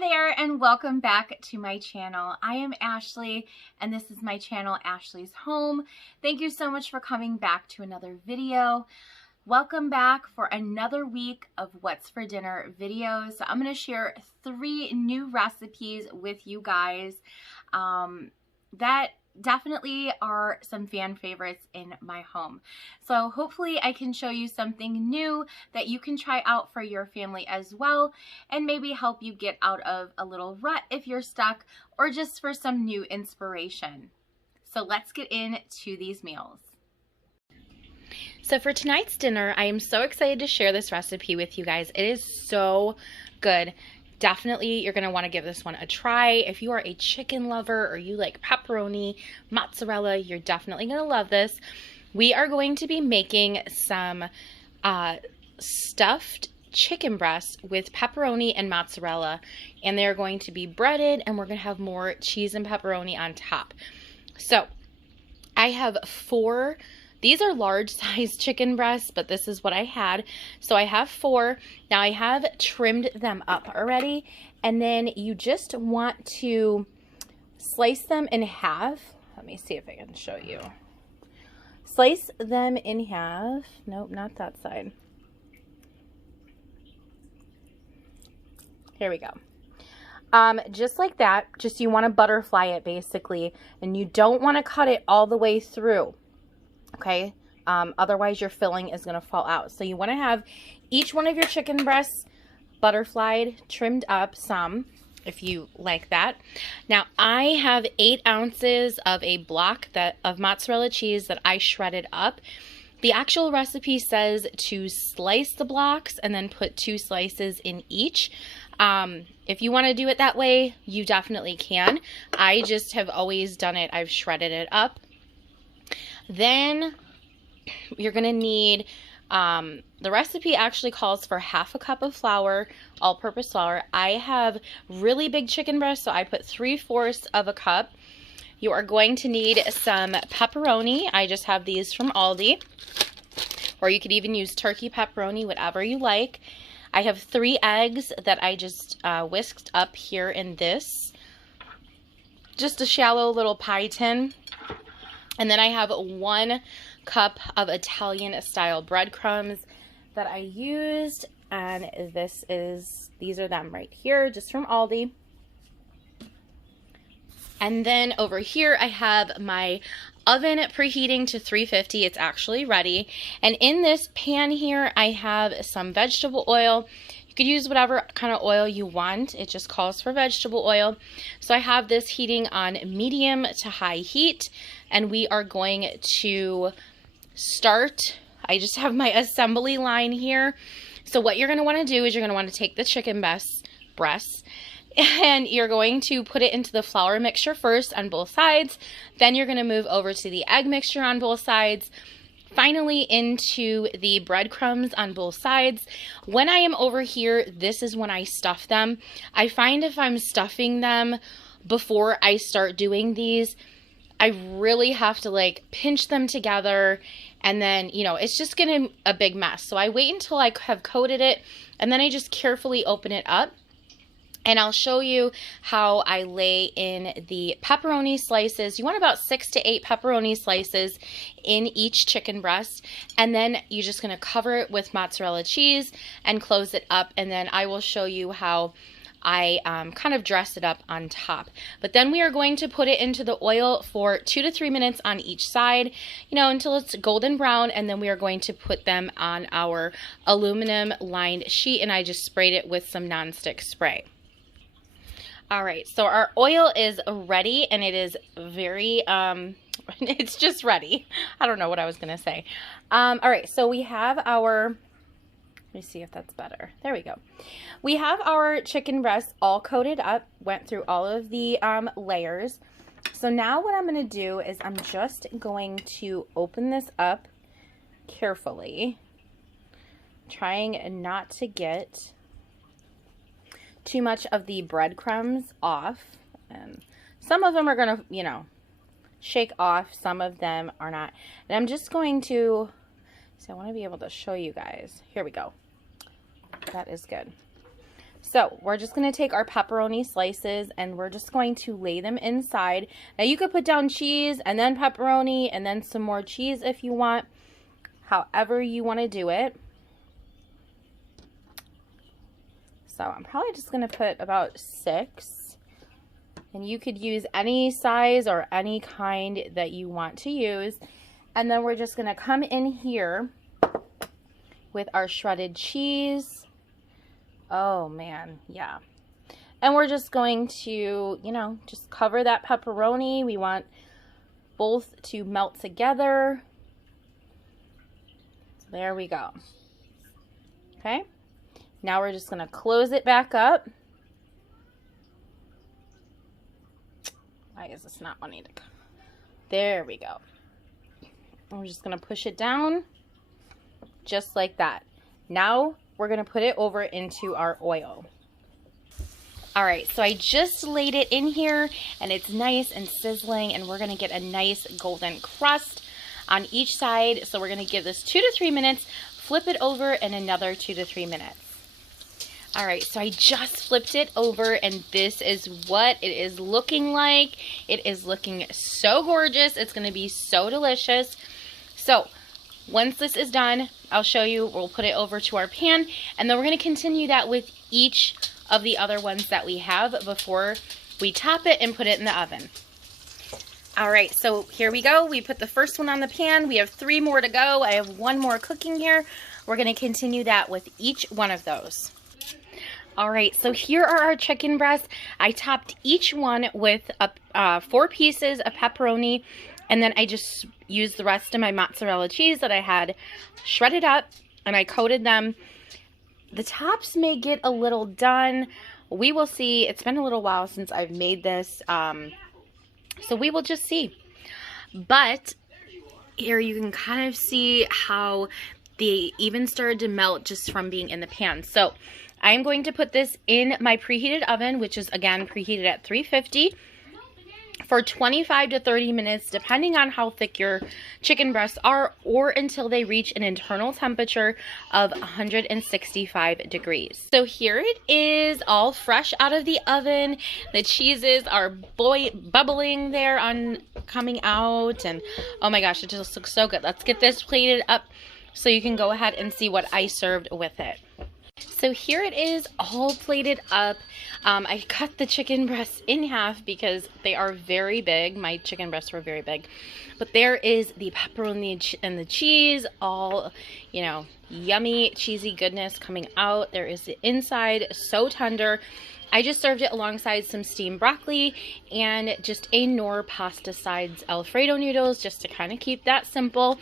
there, and welcome back to my channel. I am Ashley and this is my channel, Ashley's Home. Thank you so much for coming back to another video. Welcome back for another week of What's for Dinner videos. So I'm going to share 3 new recipes with you guys that definitely are some fan favorites in my home. So hopefully I can show you something new that you can try out for your family as well, and maybe help you get out of a little rut if you're stuck, or just for some new inspiration. So let's get into these meals. So for tonight's dinner, I am so excited to share this recipe with you guys. It is so good. Definitely, you're going to want to give this one a try. If you are a chicken lover or you like pepperoni, mozzarella, you're definitely going to love this. We are going to be making some stuffed chicken breasts with pepperoni and mozzarella, and they're going to be breaded, and we're going to have more cheese and pepperoni on top. So I have 4. These are large size chicken breasts, but this is what I had. So I have 4. Now I have trimmed them up already. And then you just want to slice them in half. Let me see if I can show you. Slice them in half. Nope, not that side. Here we go. Just like that. Just you want to butterfly it basically. And you don't want to cut it all the way through. Okay, otherwise your filling is going to fall out. So you want to have each one of your chicken breasts butterflied, trimmed up some, if you like that. Now I have 8 ounces of a block of mozzarella cheese that I shredded up. The actual recipe says to slice the blocks and then put 2 slices in each. If you want to do it that way, you definitely can. I just have always done it. I've shredded it up. Then you're going to need, the recipe actually calls for half a cup of flour, all-purpose flour. I have really big chicken breasts, so I put 3/4 of a cup. You are going to need some pepperoni. I just have these from Aldi, or you could even use turkey pepperoni, whatever you like. I have 3 eggs that I just whisked up here in this, just a shallow little pie tin. And then I have 1 cup of Italian style breadcrumbs that I used, and these are them right here, just from Aldi. And then over here I have my oven preheating to 350. It's actually ready. And in this pan here I have some vegetable oil. You could use whatever kind of oil you want. It just calls for vegetable oil. So I have this heating on medium to high heat, and we are going to start. I just have my assembly line here. So what you're going to want to do is you're going to want to take the chicken breasts and you're going to put it into the flour mixture first on both sides. Then you're going to move over to the egg mixture on both sides. Finally into the breadcrumbs on both sides. When I am over here, this is when I stuff them. I find if I'm stuffing them before I start doing these, I really have to like pinch them together, and then, you know, it's just gonna be a big mess. So I wait until I have coated it, and then I just carefully open it up. And I'll show you how I lay in the pepperoni slices. You want about 6 to 8 pepperoni slices in each chicken breast. And then you're just going to cover it with mozzarella cheese and close it up. And then I will show you how I kind of dress it up on top. But then we are going to put it into the oil for 2 to 3 minutes on each side, you know, until it's golden brown. And then we are going to put them on our aluminum lined sheet. And I just sprayed it with some nonstick spray. All right, so our oil is ready, and it is very, it's just ready. I don't know what I was going to say. All right, so we have our, let me see if that's better. There we go. We have our chicken breasts all coated up, went through all of the layers. So now what I'm going to do is I'm just going to open this up carefully, trying not to get too much of the breadcrumbs off, and some of them are gonna, you know, shake off, some of them are not. And I'm just going to, so I want to be able to show you guys. Here we go. That is good. So we're just going to take our pepperoni slices and we're just going to lay them inside. Now you could put down cheese and then pepperoni and then some more cheese if you want, however you want to do it. So I'm probably just going to put about 6. And you could use any size or any kind that you want to use. And then we're just going to come in here with our shredded cheese. Oh man, yeah. And we're just going to, you know, just cover that pepperoni. We want both to melt together. So there we go. Okay. Now we're just going to close it back up. Why is this not wanting to go? There we go. And we're just going to push it down just like that. Now we're going to put it over into our oil. All right, so I just laid it in here and it's nice and sizzling, and we're going to get a nice golden crust on each side. So we're going to give this 2 to 3 minutes, flip it over, and another 2 to 3 minutes. All right, so I just flipped it over and this is what it is looking like. It is looking so gorgeous. It's going to be so delicious. So once this is done, I'll show you. We'll put it over to our pan, and then we're going to continue that with each of the other ones that we have before we top it and put it in the oven. All right, so here we go. We put the first one on the pan. We have 3 more to go. I have 1 more cooking here. We're going to continue that with each one of those. All right, so here are our chicken breasts. I topped each one with 4 pieces of pepperoni, and then I just used the rest of my mozzarella cheese that I had shredded up, and I coated them. The tops may get a little done. We will see. It's been a little while since I've made this, so we will just see. But here you can kind of see how they even started to melt just from being in the pan. So I'm going to put this in my preheated oven, which is, again, preheated at 350 for 25 to 30 minutes, depending on how thick your chicken breasts are, or until they reach an internal temperature of 165 degrees. So here it is, all fresh out of the oven. The cheeses are bubbling there on coming out, and oh my gosh, it just looks so good. Let's get this plated up so you can go ahead and see what I served with it. So here it is, all plated up. I cut the chicken breasts in half because they are very big. My chicken breasts were very big. But there is the pepperoni and the cheese, all, you know, yummy, cheesy goodness coming out. There is the inside, so tender. I just served it alongside some steamed broccoli and just a Knorr pasta sides Alfredo noodles, just to kind of keep that simple.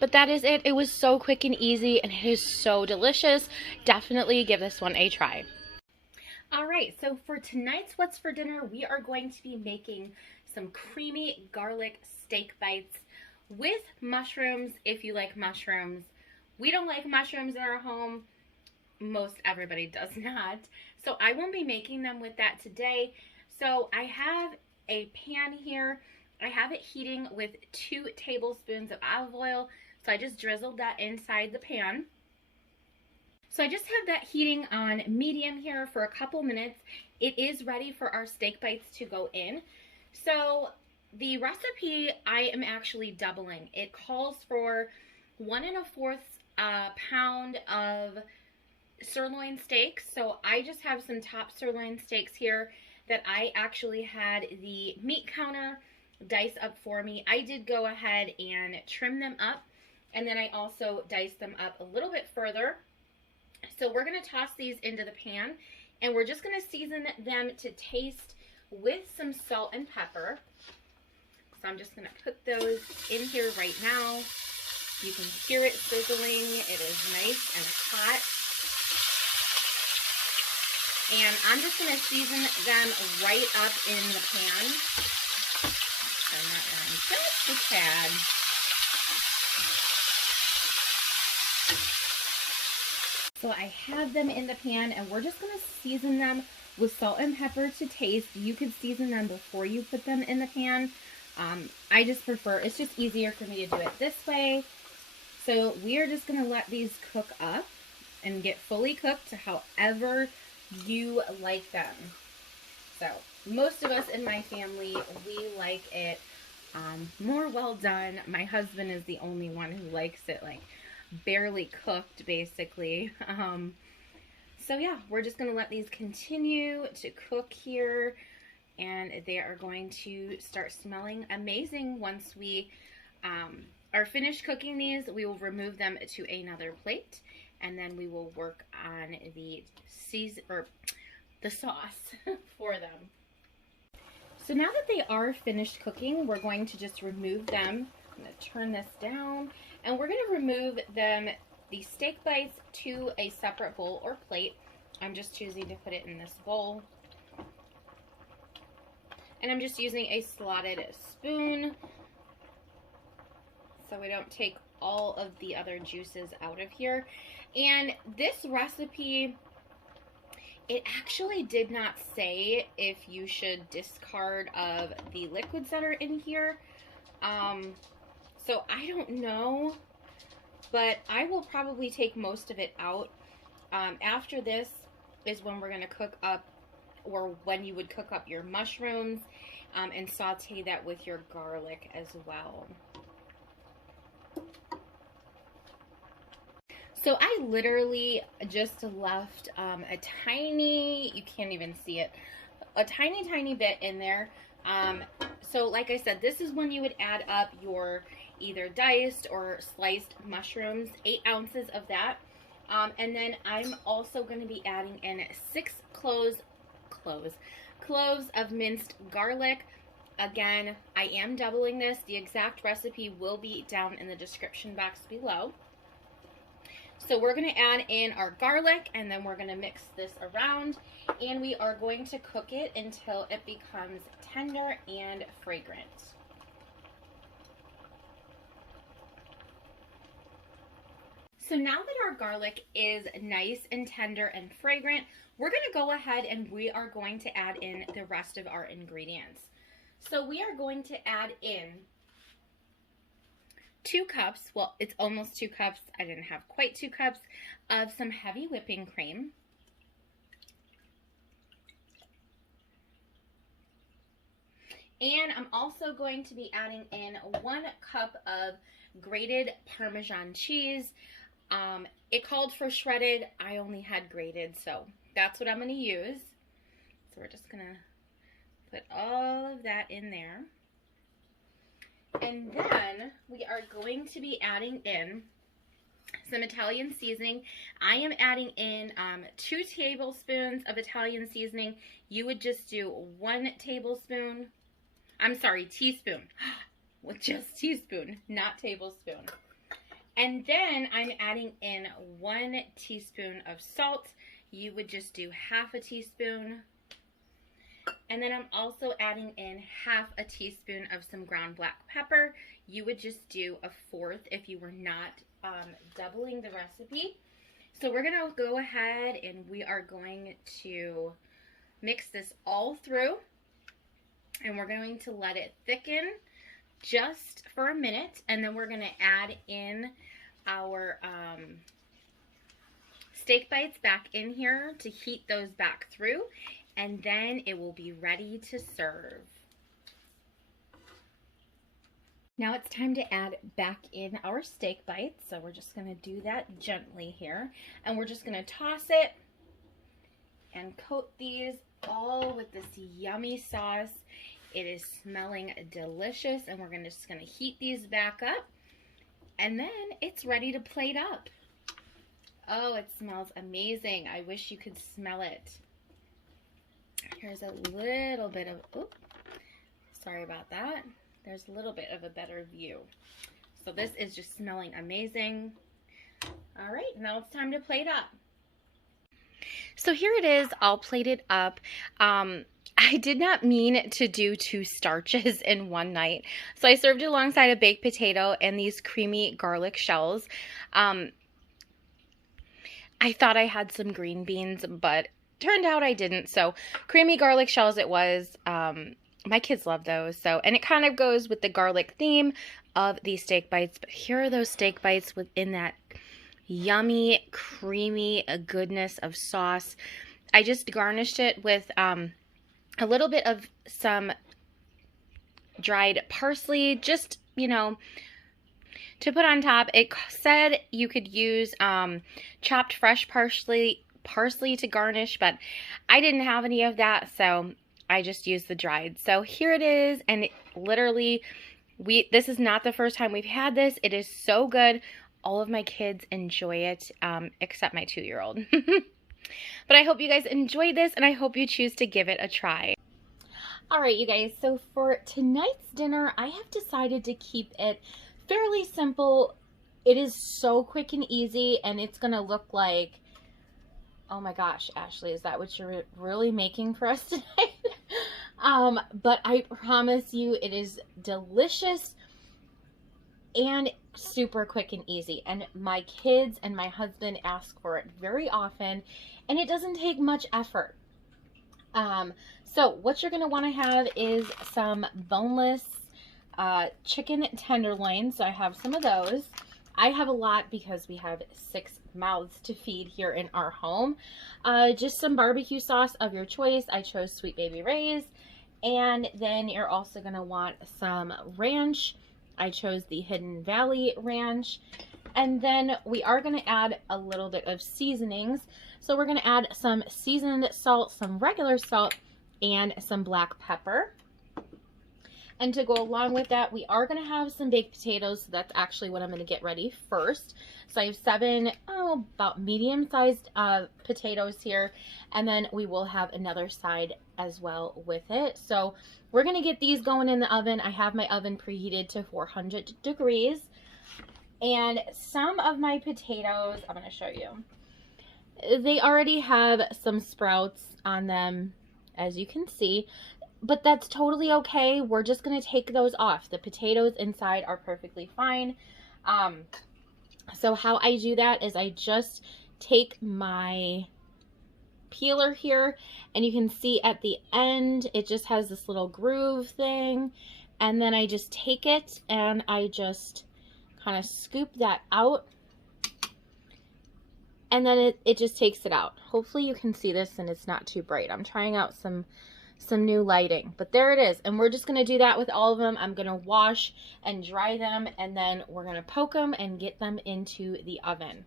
But that is it. It was so quick and easy, and it is so delicious. Definitely give this one a try. All right, so for tonight's What's for Dinner, we are going to be making some creamy garlic steak bites with mushrooms, if you like mushrooms. We don't like mushrooms in our home. Most everybody does not. So I won't be making them with that today. So I have a pan here. I have it heating with 2 tablespoons of olive oil. So I just drizzled that inside the pan. So I just have that heating on medium here for a couple minutes. It is ready for our steak bites to go in. So the recipe I am actually doubling. It calls for 1 1/4 pound of sirloin steaks. So I just have some top sirloin steaks here that I actually had the meat counter dice up for me. I did go ahead and trim them up, and then I also diced them up a little bit further. So we're going to toss these into the pan, and we're just going to season them to taste with some salt and pepper. So I'm just going to put those in here right now. You can hear it sizzling. It is nice and hot. And I'm just going to season them right up in the pan. Turn that on just a tad. So I have them in the pan, and we're just going to season them with salt and pepper to taste. You could season them before you put them in the pan. I just prefer, it's just easier for me to do it this way. So we are just going to let these cook up and get fully cooked to however you like them. So most of us in my family, we like it more well done. My husband is the only one who likes it like barely cooked, basically. So yeah, we're just gonna let these continue to cook here, and they are going to start smelling amazing. Once we are finished cooking these, we will remove them to another plate, and then we will work on the sauce for them. So now that they are finished cooking, we're going to just remove them. I'm going to turn this down, and we're going to remove them, the steak bites, to a separate bowl or plate. I'm just choosing to put it in this bowl. And I'm just using a slotted spoon so we don't take all of the other juices out of here. And this recipe, it actually did not say if you should discard of the liquids that are in here. So I don't know, but I will probably take most of it out. After this is when we're going to cook up, or when you would cook up your mushrooms, and saute that with your garlic as well. So I literally just left a tiny, you can't even see it, a tiny bit in there. So like I said, this is when you would add up your either diced or sliced mushrooms, 8 ounces of that. And then I'm also going to be adding in 6 cloves of minced garlic. Again, I am doubling this. The exact recipe will be down in the description box below. So we're going to add in our garlic, and then we're going to mix this around, and we are going to cook it until it becomes tender and fragrant. So now that our garlic is nice and tender and fragrant, we're going to go ahead and we are going to add in the rest of our ingredients. So we are going to add in 2 cups, well, it's almost 2 cups, I didn't have quite 2 cups, of some heavy whipping cream. And I'm also going to be adding in 1 cup of grated Parmesan cheese. It called for shredded, I only had grated, so that's what I'm going to use. So we're just going to put all of that in there. And then we are going to be adding in some Italian seasoning. I am adding in 2 tablespoons of Italian seasoning. You would just do 1 tablespoon. I'm sorry, teaspoon. With just teaspoon, not tablespoon. And then I'm adding in 1 teaspoon of salt. You would just do half a teaspoon. And then I'm also adding in half a teaspoon of some ground black pepper. You would just do a 1/4 if you were not doubling the recipe. So we're gonna go ahead and we are going to mix this all through, and we're going to let it thicken just for a minute, and then we're gonna add in our steak bites back in here to heat those back through, and then it will be ready to serve. Now it's time to add back in our steak bites, so we're just going to do that gently here, and we're just going to toss it and coat these all with this yummy sauce. It is smelling delicious, and we're just going to heat these back up, and then it's ready to plate up. Oh, it smells amazing. I wish you could smell it. Here's a little bit of, oops, sorry about that. There's a little bit of a better view. So this is just smelling amazing. All right, now it's time to plate up. So here it is, all plated up. I did not mean to do 2 starches in one night. So I served it alongside a baked potato and these creamy garlic shells. I thought I had some green beans, but turned out I didn't. So creamy garlic shells it was. My kids love those. So, and it kind of goes with the garlic theme of these steak bites. But here are those steak bites within that yummy, creamy goodness of sauce. I just garnished it with a little bit of some dried parsley, just, you know, to put on top. It said you could use chopped fresh parsley to garnish, but I didn't have any of that, so I just used the dried. So here it is, and it literally, this is not the first time we've had this. It is so good. All of my kids enjoy it, except my 2-year-old. But I hope you guys enjoyed this, and I hope you choose to give it a try. All right, you guys, so for tonight's dinner, I have decided to keep it fairly simple. It is so quick and easy, and it's gonna look like, oh my gosh, Ashley, is that what you're really making for us tonight? But I promise you, it is delicious and super quick and easy. And my kids and my husband ask for it very often, and it doesn't take much effort. So what you're going to want to have is some boneless chicken tenderloins. So I have some of those. I have a lot because we have 6 mouths to feed here in our home. Just some barbecue sauce of your choice. I chose Sweet Baby Ray's. And then you're also going to want some ranch. I chose the Hidden Valley Ranch. And then we are going to add a little bit of seasonings. So we're going to add some seasoned salt, some regular salt, and some black pepper. And to go along with that, we are going to have some baked potatoes. So that's actually what I'm going to get ready first. So I have 7, about medium-sized potatoes here. And then we will have another side as well with it. So we're going to get these going in the oven. I have my oven preheated to 400 degrees. And some of my potatoes, I'm going to show you. They already have some sprouts on them, as you can see. But that's totally okay. We're just going to take those off. The potatoes inside are perfectly fine. So how I do that is I just take my peeler here, and you can see at the end, it just has this little groove thing. And then I just take it and I just kind of scoop that out. And then it just takes it out. Hopefully you can see this and it's not too bright. I'm trying out some new lighting, but there it is. And we're just going to do that with all of them. I'm going to wash and dry them, and then we're going to poke them and get them into the oven.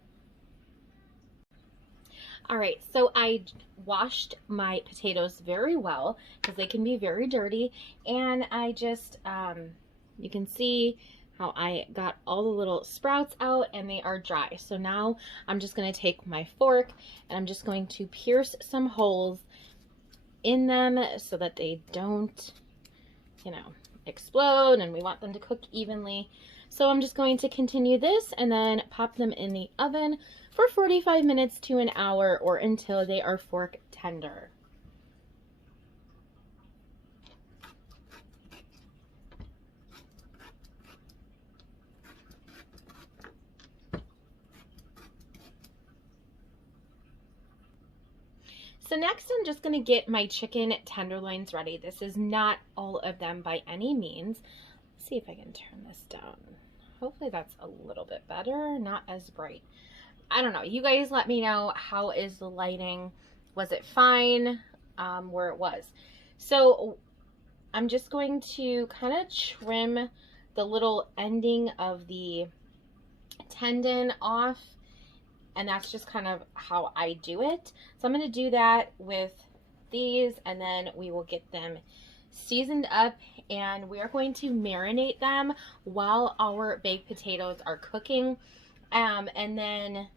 All right, so I washed my potatoes very well because they can be very dirty, and I just, you can see how I got all the little sprouts out, and they are dry. So now I'm just going to take my fork and I'm just going to pierce some holes in them so that they don't, you know, explode, and we want them to cook evenly. So I'm just going to continue this and then pop them in the oven for 45 minutes to an hour, or until they are fork tender. So next I'm just going to get my chicken tenderloins ready. This is not all of them by any means. Let's see if I can turn this down. Hopefully that's a little bit better, not as bright. I don't know. You guys let me know, how is the lighting? Was it fine where it was? So I'm just going to kind of trim the little ending of the tendon off. And that's just kind of how I do it. So I'm going to do that with these, and then we will get them seasoned up, and we are going to marinate them while our baked potatoes are cooking. And then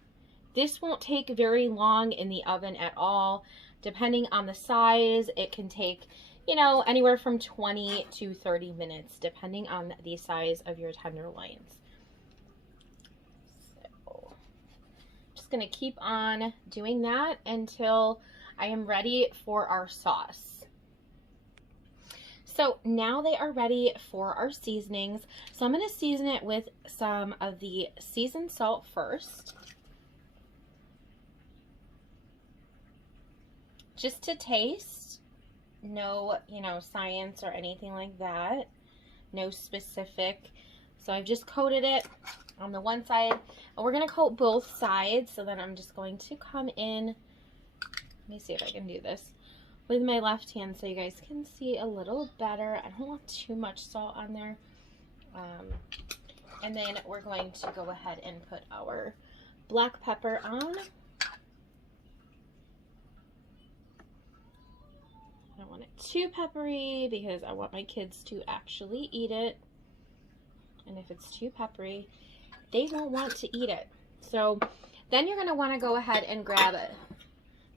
this won't take very long in the oven at all. Depending on the size, it can take, you know, anywhere from 20 to 30 minutes, depending on the size of your tenderloins. Going to keep on doing that until I am ready for our sauce. So now they are ready for our seasonings. So I'm going to season it with some of the seasoned salt first, just to taste. No, you know, science or anything like that. No specific. So I've just coated it on the one side, and we're going to coat both sides. So then I'm just going to come in Let me see if I can do this with my left hand so you guys can see a little better. I don't want too much salt on there. And then we're going to go ahead and put our black pepper on. I don't want it too peppery because I want my kids to actually eat it. And if it's too peppery, they won't want to eat it. So then you're going to want to go ahead and grab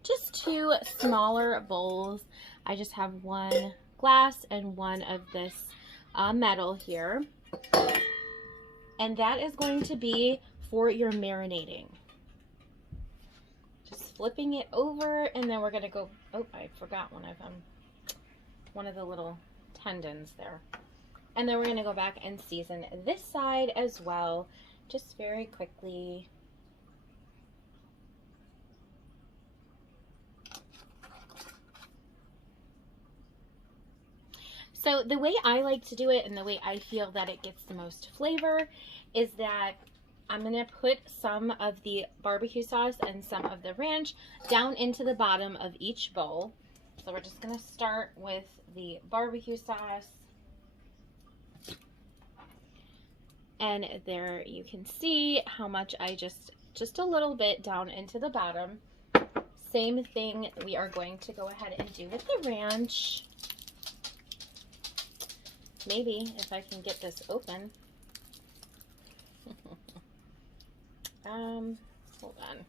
just 2 smaller bowls. I just have 1 glass and 1 of this metal here. And that is going to be for your marinating. Just flipping it over, and then we're going to go, oh, I forgot one of the little tendons there. And then we're going to go back and season this side as well, just very quickly. So the way I like to do it, and the way I feel that it gets the most flavor, is that I'm going to put some of the barbecue sauce and some of the ranch down into the bottom of each bowl. So we're just going to start with the barbecue sauce. And there you can see how much I just a little bit down into the bottom. Same thing we are going to go ahead and do with the ranch. Maybe if I can get this open. Hold on.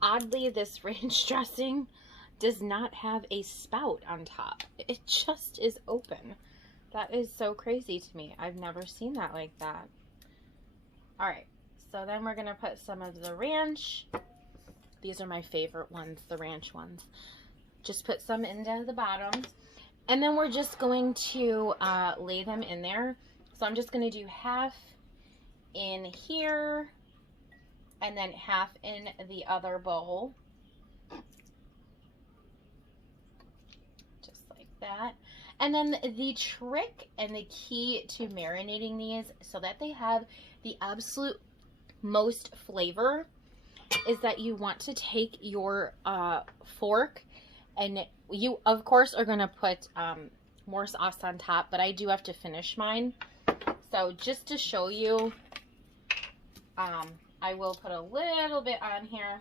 Oddly, this ranch dressing does not have a spout on top. It just is open. That is so crazy to me. I've never seen that like that. All right, so then we're gonna put some of the ranch. These are my favorite ones, the ranch ones. Just put some into the bottom. And then we're just going to lay them in there. So I'm just going to do half in here and then half in the other bowl. Just like that. And then the trick and the key to marinating these so that they have the absolute most flavor is that you want to take your fork, and you of course are going to put more sauce on top, but I do have to finish mine. So just to show you, I will put a little bit on here.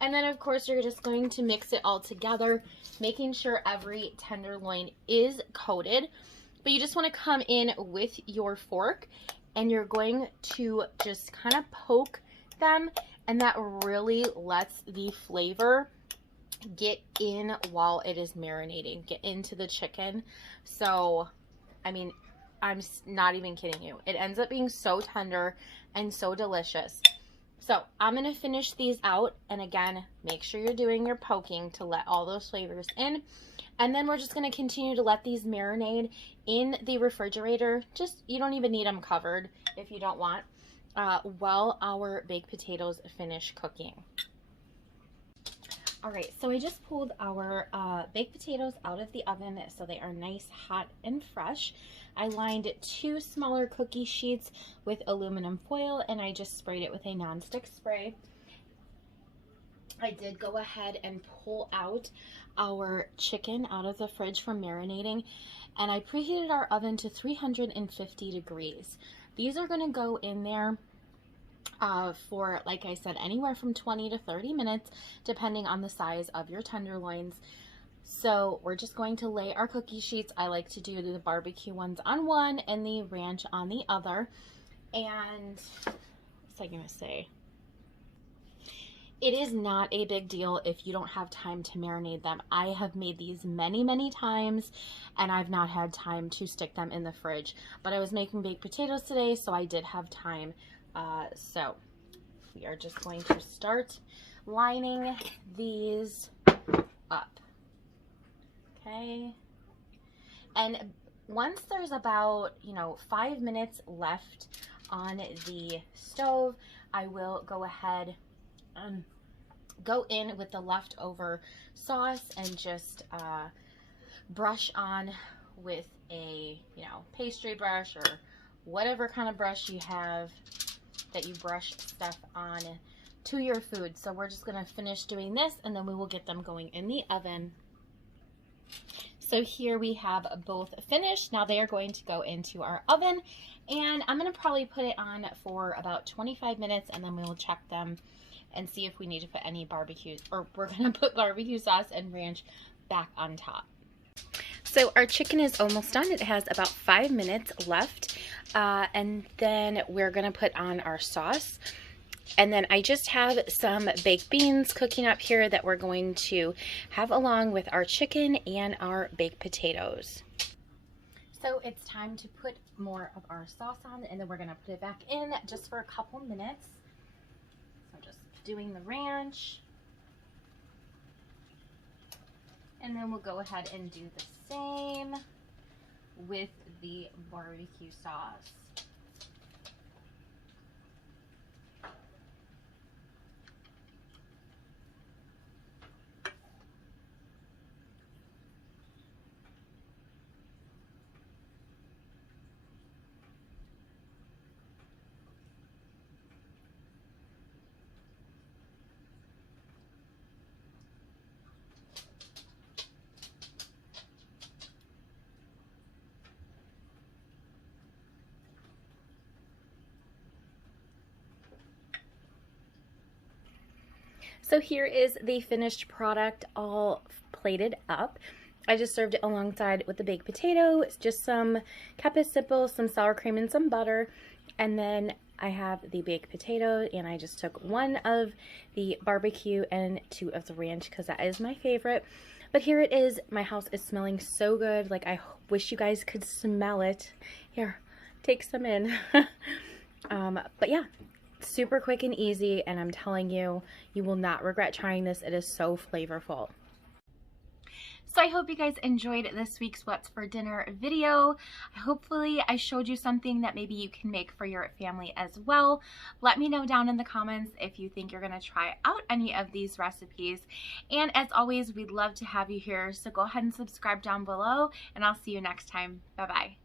And then of course you're just going to mix it all together, making sure every tenderloin is coated. But you just want to come in with your fork and you're going to just kind of poke them, and that really lets the flavor get in while it is marinating, get into the chicken. So, I mean, I'm not even kidding you. It ends up being so tender and so delicious. So I'm going to finish these out. And again, make sure you're doing your poking to let all those flavors in. And then we're just going to continue to let these marinate in the refrigerator. Just, you don't even need them covered if you don't want, while our baked potatoes finish cooking. All right, so I just pulled our baked potatoes out of the oven so they are nice, hot, and fresh. I lined 2 smaller cookie sheets with aluminum foil, and I just sprayed it with a nonstick spray. I did go ahead and pull out our chicken out of the fridge from marinating, and I preheated our oven to 350 degrees. These are going to go in there for, like I said, anywhere from 20 to 30 minutes, depending on the size of your tenderloins. So we're just going to lay our cookie sheets. I like to do the barbecue ones on one and the ranch on the other. And what's I gonna say? It is not a big deal if you don't have time to marinate them. I have made these many, many times, and I've not had time to stick them in the fridge. But I was making baked potatoes today, so I did have time. So we are just going to start lining these up. Okay. And once there's about, 5 minutes left on the stove, I will go ahead and go in with the leftover sauce and just brush on with a, pastry brush or whatever kind of brush you have that you brush stuff on to your food. So we're just gonna finish doing this and then we will get them going in the oven. So here we have both finished. Now they are going to go into our oven, and I'm gonna probably put it on for about 25 minutes and then we will check them and see if we need to put any barbecue, or we're gonna put barbecue sauce and ranch back on top. So our chicken is almost done. It has about 5 minutes left, and then we're gonna put on our sauce. And then I just have some baked beans cooking up here that we're going to have along with our chicken and our baked potatoes. So it's time to put more of our sauce on, and then we're gonna put it back in just for a couple minutes. So just doing the ranch. And then we'll go ahead and do the same with the barbecue sauce. So here is the finished product all plated up. I just served it alongside with the baked potato. It's just some cappe-simple, some sour cream, and some butter. And then I have the baked potato, and I just took 1 of the barbecue and 2 of the ranch because that is my favorite. But here it is. My house is smelling so good. Like, I wish you guys could smell it. Here, take some in. But yeah. Super quick and easy, and I'm telling you, you will not regret trying this. It is so flavorful. So I hope you guys enjoyed this week's What's for Dinner video. Hopefully I showed you something that maybe you can make for your family as well. Let me know down in the comments if you think you're gonna try out any of these recipes. And as always, we'd love to have you here, so go ahead and subscribe down below, and I'll see you next time. Bye-bye.